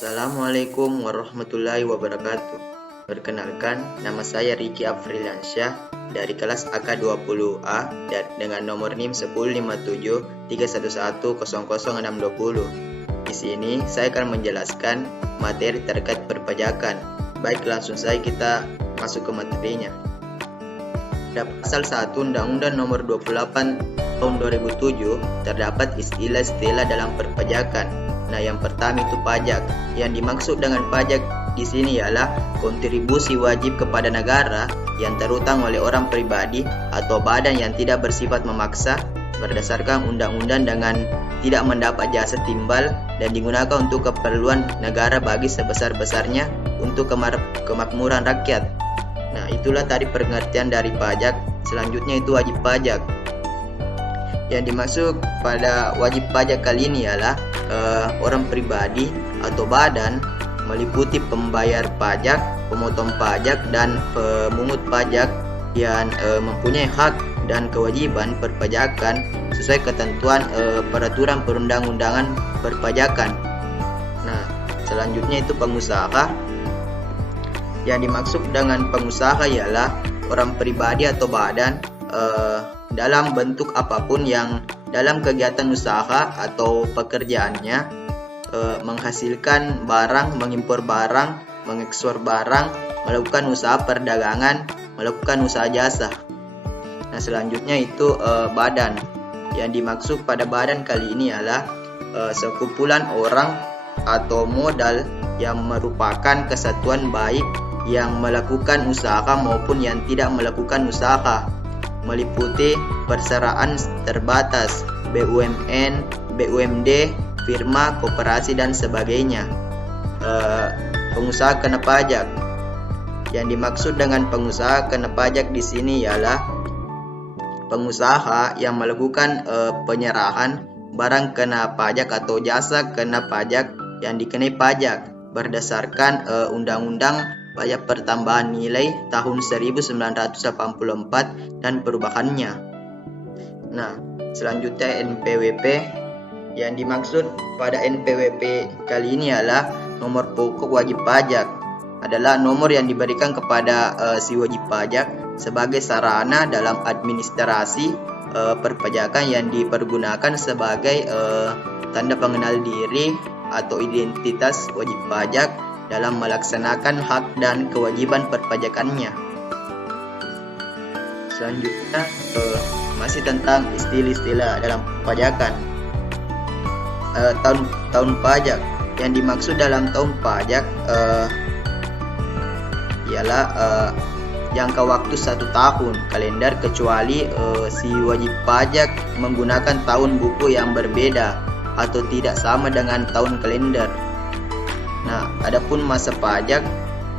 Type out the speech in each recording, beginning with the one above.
Assalamualaikum warahmatullahi wabarakatuh. Perkenalkan, nama saya Riki Afrilansyah dari kelas AK20A dan dengan nomor NIM 105731100620. Di sini saya akan menjelaskan materi terkait perpajakan. Baik, langsung saja kita masuk ke materinya. Pada pasal 1 Undang-Undang Nomor 28 Tahun 2007 terdapat istilah-istilah dalam perpajakan. Nah, yang pertama itu pajak. Yang dimaksud dengan pajak di sini ialah kontribusi wajib kepada negara yang terutang oleh orang pribadi atau badan yang tidak bersifat memaksa berdasarkan undang-undang dengan tidak mendapat jasa timbal dan digunakan untuk keperluan negara bagi sebesar-besarnya untuk kemakmuran rakyat. Nah, itulah tadi pengertian dari pajak. Selanjutnya itu wajib pajak. Yang dimaksud pada wajib pajak kali ini ialah orang pribadi atau badan meliputi pembayar pajak, pemotong pajak, dan pemungut pajak yang mempunyai hak dan kewajiban perpajakan sesuai ketentuan peraturan perundang-undangan perpajakan. Nah, selanjutnya itu pengusaha. Yang dimaksud dengan pengusaha ialah orang pribadi atau badan dalam bentuk apapun yang dalam kegiatan usaha atau pekerjaannya menghasilkan barang, mengimpor barang, mengekspor barang, melakukan usaha perdagangan, melakukan usaha jasa. Nah, selanjutnya itu badan. Yang dimaksud pada badan kali ini adalah sekumpulan orang atau modal yang merupakan kesatuan baik yang melakukan usaha maupun yang tidak melakukan usaha, meliputi perseraan terbatas, BUMN, BUMD, firma, koperasi, dan sebagainya. Pengusaha kena pajak. Yang dimaksud dengan pengusaha kena pajak di sini ialah pengusaha yang melakukan penyerahan barang kena pajak atau jasa kena pajak yang dikenai pajak berdasarkan Undang-Undang Pajak Pertambahan Nilai tahun 1984 dan perubahannya. Nah, selanjutnya NPWP. Yang dimaksud pada NPWP kali ini adalah nomor pokok wajib pajak. Adalah nomor yang diberikan kepada si wajib pajak sebagai sarana dalam administrasi perpajakan yang dipergunakan sebagai tanda pengenal diri atau identitas wajib pajak dalam melaksanakan hak dan kewajiban perpajakannya. Selanjutnya masih tentang istilah-istilah dalam perpajakan. Tahun pajak. Yang dimaksud dalam tahun pajak ialah jangka waktu 1 tahun kalender kecuali si wajib pajak menggunakan tahun buku yang berbeda atau tidak sama dengan tahun kalender. Nah, adapun masa pajak,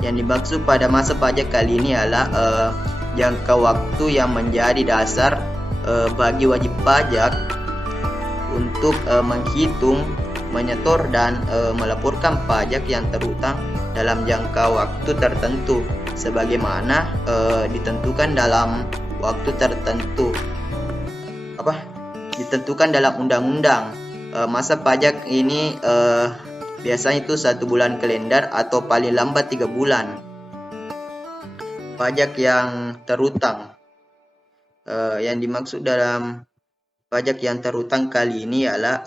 yang dimaksud pada masa pajak kali ini adalah jangka waktu yang menjadi dasar bagi wajib pajak untuk menghitung, menyetor, dan melaporkan pajak yang terutang dalam jangka waktu tertentu sebagaimana ditentukan dalam waktu tertentu. Ditentukan dalam undang-undang. Masa pajak ini biasanya itu 1 bulan kalender atau paling lambat 3 bulan. Pajak yang terutang. Yang dimaksud dalam pajak yang terutang kali ini adalah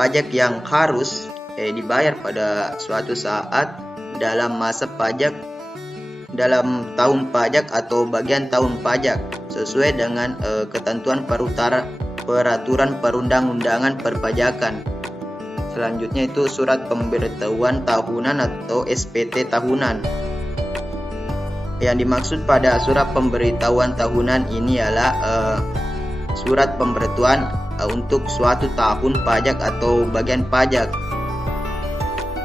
pajak yang harus dibayar pada suatu saat dalam masa pajak, dalam tahun pajak atau bagian tahun pajak sesuai dengan ketentuan peraturan perundang-undangan perpajakan. Selanjutnya itu surat pemberitahuan tahunan atau SPT tahunan. Yang dimaksud pada surat pemberitahuan tahunan ini adalah surat pemberitahuan untuk suatu tahun pajak atau bagian pajak.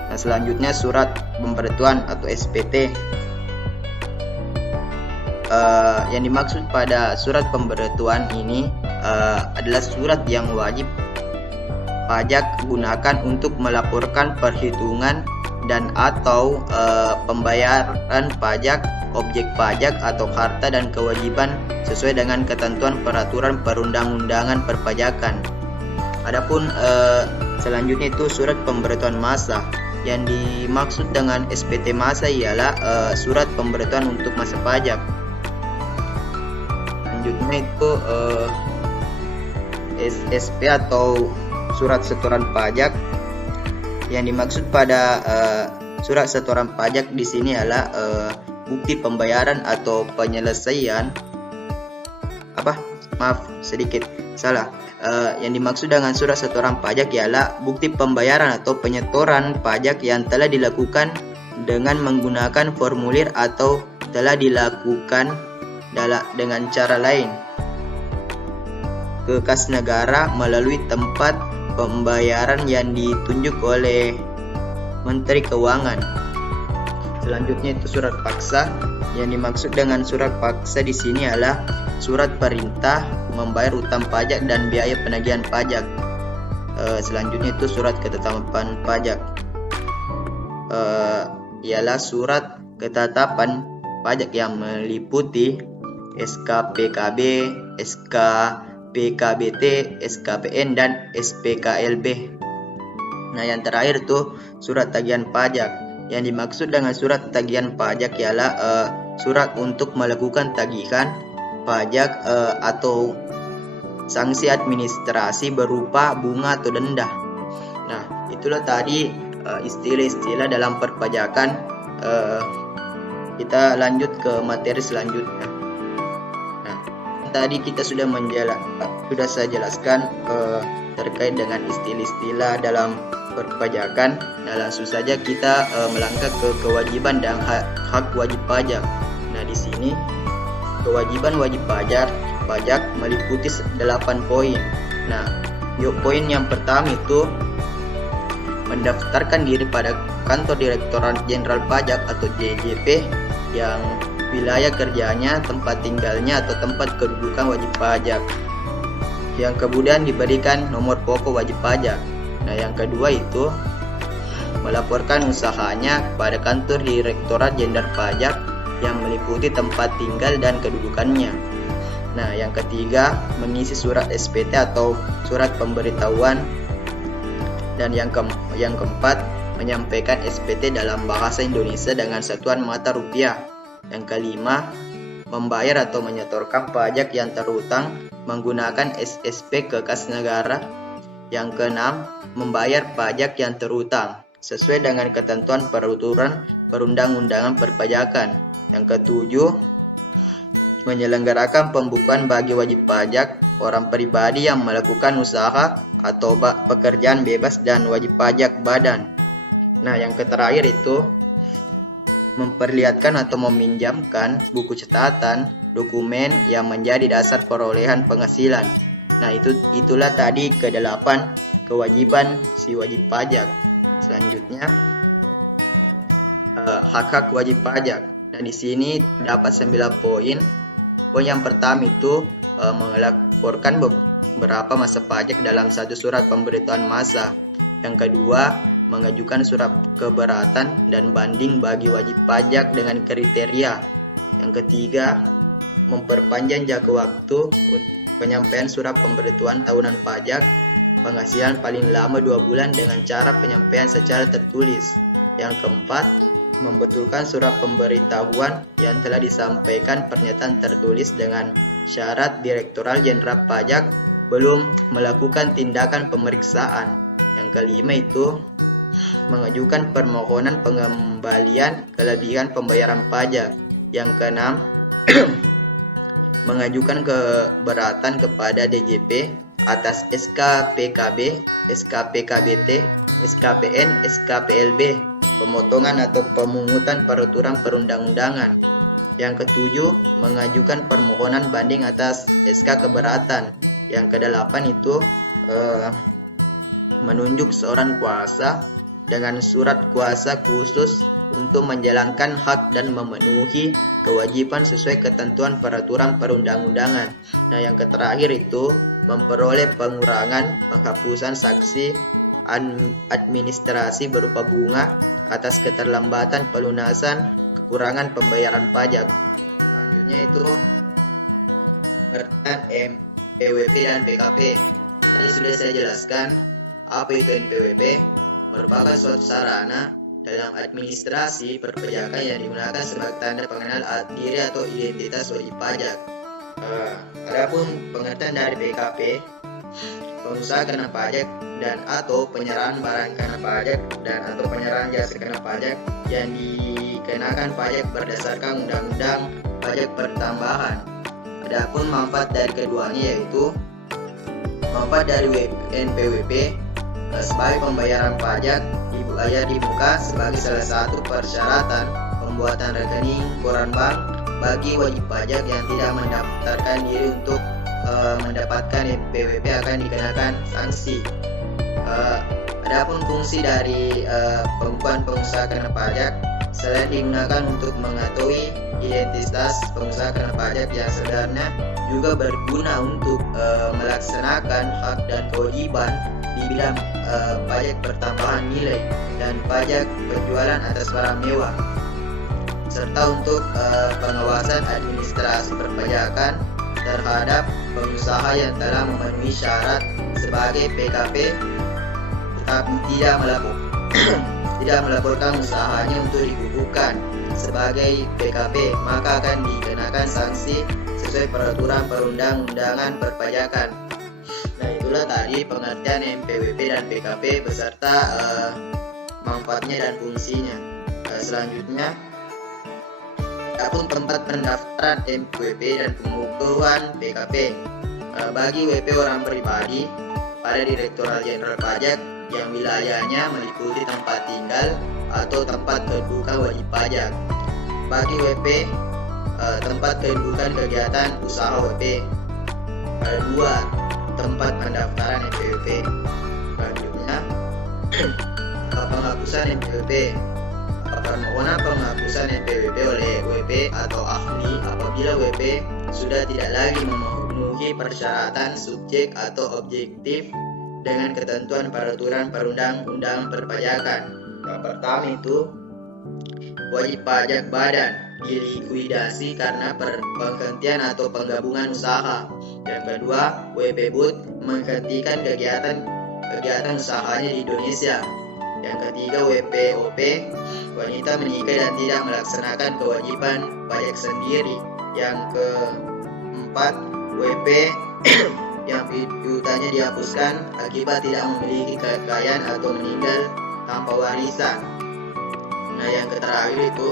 Nah, selanjutnya surat pemberitahuan atau SPT. Yang dimaksud pada surat pemberitahuan ini adalah surat yang wajib pajak gunakan untuk melaporkan perhitungan dan atau pembayaran pajak, objek pajak atau harta dan kewajiban sesuai dengan ketentuan peraturan perundang-undangan perpajakan. Adapun Selanjutnya itu surat pemberitahuan masa. Yang dimaksud dengan SPT masa ialah surat pemberitahuan untuk masa pajak. Selanjutnya itu SSP atau surat setoran pajak. Yang dimaksud pada surat setoran pajak di sini adalah bukti pembayaran atau penyelesaian yang dimaksud dengan surat setoran pajak ialah bukti pembayaran atau penyetoran pajak yang telah dilakukan dengan menggunakan formulir atau telah dilakukan dengan cara lain ke kas negara melalui tempat pembayaran yang ditunjuk oleh Menteri Keuangan. Selanjutnya itu surat paksa. Yang dimaksud dengan surat paksa di sini adalah surat perintah membayar utang pajak dan biaya penagihan pajak. Selanjutnya itu surat ketetapan pajak. Ialah surat ketetapan pajak yang meliputi SKPKB, SKPKBT, SKPN, dan SPKLB. Nah, yang terakhir itu surat tagihan pajak. Yang dimaksud dengan surat tagihan pajak ialah surat untuk melakukan tagihan pajak atau sanksi administrasi berupa bunga atau denda. Nah, itulah tadi istilah-istilah dalam perpajakan. Kita lanjut ke materi selanjutnya. Nah, tadi kita sudah saya jelaskan terkait dengan istilah-istilah dalam perpajakan. Nah, langsung saja kita melangkah ke kewajiban dan hak wajib pajak. Nah, di sini kewajiban wajib pajak meliputi 8 poin. Nah, poin yang pertama itu mendaftarkan diri pada Kantor Direktorat Jenderal Pajak atau JJP yang wilayah kerjanya, tempat tinggalnya, atau tempat kedudukan wajib pajak. Yang kemudian diberikan nomor pokok wajib pajak. Nah, yang kedua itu melaporkan usahanya kepada Kantor Direktorat Jenderal Pajak yang meliputi tempat tinggal dan kedudukannya. Nah, yang ketiga mengisi surat SPT atau surat pemberitahuan. Dan yang keempat menyampaikan SPT dalam bahasa Indonesia dengan satuan mata rupiah. Yang kelima membayar atau menyetorkan pajak yang terutang menggunakan SSP ke kas negara. Yang keenam membayar pajak yang terutang sesuai dengan ketentuan peraturan perundang-undangan perpajakan. Yang ketujuh menyelenggarakan pembukuan bagi wajib pajak orang pribadi yang melakukan usaha atau pekerjaan bebas dan wajib pajak badan. Nah, yang terakhir itu memperlihatkan atau meminjamkan buku catatan dokumen yang menjadi dasar perolehan penghasilan. Nah, itulah tadi ke-8 kewajiban si wajib pajak. Selanjutnya hak-hak wajib pajak. Nah, di sini dapat 9 poin. Poin yang pertama itu melaporkan beberapa masa pajak dalam satu surat pemberitahuan masa. Yang kedua, mengajukan surat keberatan dan banding bagi wajib pajak dengan kriteria. Yang ketiga, memperpanjang jangka waktu penyampaian surat pemberitahuan tahunan pajak penghasilan paling lama 2 bulan dengan cara penyampaian secara tertulis. Yang keempat, membetulkan surat pemberitahuan yang telah disampaikan pernyataan tertulis dengan syarat Direktorat Jenderal Pajak belum melakukan tindakan pemeriksaan. Yang kelima itu mengajukan permohonan pengembalian kelebihan pembayaran pajak. Yang keenam mengajukan keberatan kepada DJP atas SKPKB, SKPKBT, SKPN, SKPLB, pemotongan atau pemungutan peraturan perundang-undangan. Yang ketujuh, mengajukan permohonan banding atas SK keberatan. Yang kedelapan itu menunjuk seorang kuasa dengan surat kuasa khusus untuk menjalankan hak dan memenuhi kewajiban sesuai ketentuan peraturan perundang-undangan. Nah, yang terakhir itu memperoleh pengurangan penghapusan sanksi administrasi berupa bunga atas keterlambatan pelunasan kekurangan pembayaran pajak. Selanjutnya itu pengertian PWP dan PKP. Tadi sudah saya jelaskan Apa itu NPWP? Merupakan suatu sarana dalam administrasi perpajakan yang digunakan sebagai tanda pengenal diri atau identitas wajib pajak. Adapun pengertian dari PKP, pengusaha kena pajak dan atau penyerahan barang kena pajak dan atau penyerahan jasa kena pajak yang dikenakan pajak berdasarkan Undang-Undang Pajak Pertambahan. Adapun manfaat dari keduanya yaitu manfaat dari NPWP sebagai pembayaran pajak dibuka sebagai salah satu persyaratan pembuatan rekening koran bank bagi wajib pajak yang tidak mendaftarkan diri untuk mendapatkan NPWP akan dikenakan sanksi. Adapun fungsi dari pembukuan pengusaha kena pajak selain digunakan untuk mengetahui identitas pengusaha kena pajak yang sebenarnya juga berguna untuk melaksanakan hak dan kewajiban di bidang pajak pertambahan nilai dan pajak penjualan atas barang mewah, serta untuk pengawasan administrasi perpajakan terhadap pengusaha yang telah memenuhi syarat sebagai PKP tetapi tidak melaporkan usahanya untuk dikukuhkan sebagai PKP, maka akan dikenakan sanksi sesuai peraturan perundang-undangan perpajakan. Nah, itulah tadi pengertian NPWP dan PKP beserta manfaatnya dan fungsinya. Selanjutnya, adapun tempat pendaftaran NPWP dan pengukuhan PKP bagi WP orang pribadi pada Direktorat Jenderal Pajak yang wilayahnya meliputi tempat tinggal atau tempat kedudukan wajib pajak. Bagi WP tempat kedudukan kegiatan usaha WP. Ada 2 tempat pendaftaran NPWP. Selanjutnya penghapusan NPWP. Permohonan penghapusan NPWP oleh WP atau ahli apabila WP sudah tidak lagi memenuhi persyaratan subjek atau objektif dengan ketentuan peraturan perundang-undangan perpajakan. Yang pertama itu wajib pajak badan dilikuidasi karena penghentian atau penggabungan usaha. Yang kedua, WP Bud menghentikan kegiatan usahanya di Indonesia. Yang ketiga, WPOP wanita menikah dan tidak melaksanakan kewajiban pajak sendiri. Yang keempat, WP yang piutangnya dihapuskan akibat tidak memiliki kekayaan atau meninggal tanpa warisan. Nah, yang terakhir itu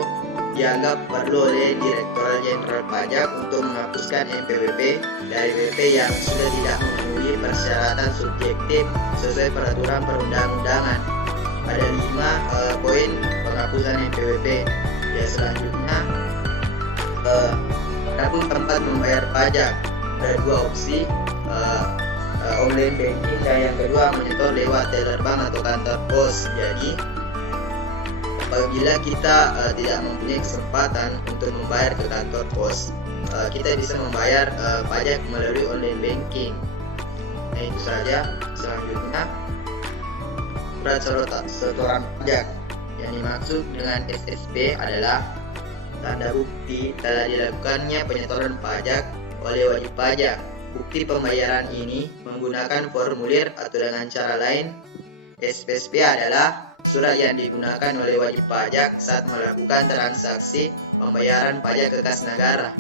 dianggap perlu oleh Direktorat Jenderal Pajak untuk menghapuskan NPWP dari WP yang sudah tidak memenuhi persyaratan subjektif sesuai peraturan perundang-undangan. Ada 5 poin penghapusan NPWP. Ya, selanjutnya adapun tempat membayar pajak ada 2 opsi, online banking dan yang kedua menyetor lewat teller bank atau kantor pos. Jadi apabila kita tidak mempunyai kesempatan untuk membayar ke kantor pos, kita bisa membayar pajak melalui online banking. Nah, itu saja. Selanjutnya, surat setoran pajak. Yang dimaksud dengan SSP adalah tanda bukti telah dilakukannya penyetoran pajak oleh wajib pajak. Bukti pembayaran ini menggunakan formulir atau dengan cara lain, SPSP adalah surat yang digunakan oleh wajib pajak saat melakukan transaksi pembayaran pajak ke kas negara.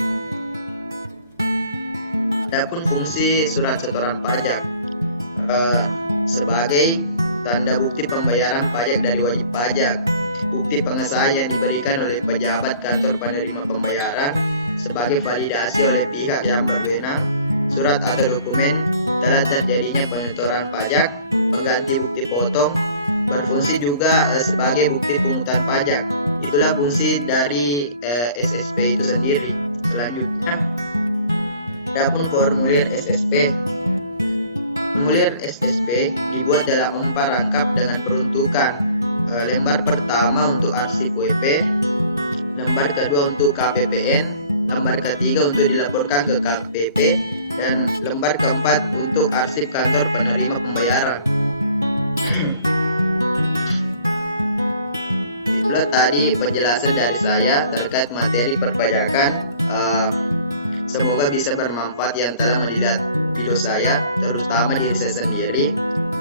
Adapun fungsi surat setoran pajak sebagai tanda bukti pembayaran pajak dari wajib pajak, bukti pengesahan yang diberikan oleh pejabat kantor penerima pembayaran sebagai validasi oleh pihak yang berwenang, surat atau dokumen telah terjadinya penyetoran pajak, pengganti bukti potong, berfungsi juga sebagai bukti pungutan pajak. Itulah fungsi dari SSP itu sendiri. Selanjutnya, adapun formulir SSP. Formulir SSP dibuat dalam 4 rangkap dengan peruntukan. Lembar pertama untuk arsip WP, lembar kedua untuk KPPN, lembar ketiga untuk dilaporkan ke KPP, dan lembar keempat untuk arsip kantor penerima pembayaran. Itulah tadi penjelasan dari saya terkait materi perpajakan. Semoga bisa bermanfaat yang telah melihat video saya, terutama diri saya sendiri.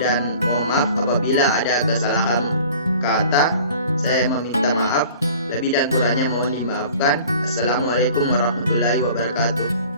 dan mohon maaf apabila ada kesalahan kata. Saya meminta maaf, lebih dan kurangnya mohon dimaafkan. Assalamualaikum warahmatullahi wabarakatuh.